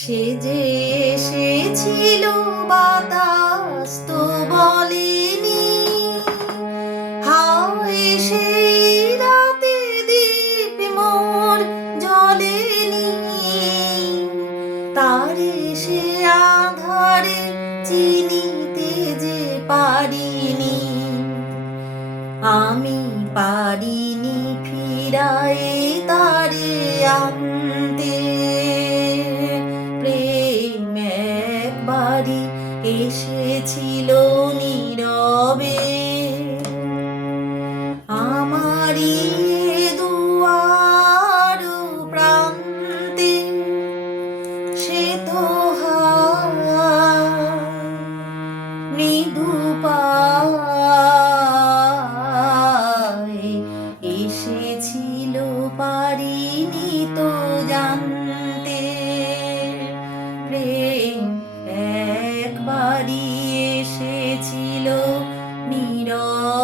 সে যে এসেছিল বাতাস তো বলেনি, হায় সেই রাতে দীপ মোর জ্বলেনি, তারে সে আধারে চিনিতে যে পারিনি, আমি পারিনি ফিরায়ে তারে আনতে। প্রেম একবারই এসেছিল নীরবে, আমারই দুয়ার প্রান্তে, সে তো মৃদু পায় এসেছিল, পারিনি তো জানতে। প্রেম একবারই এসেছিল নীরবে।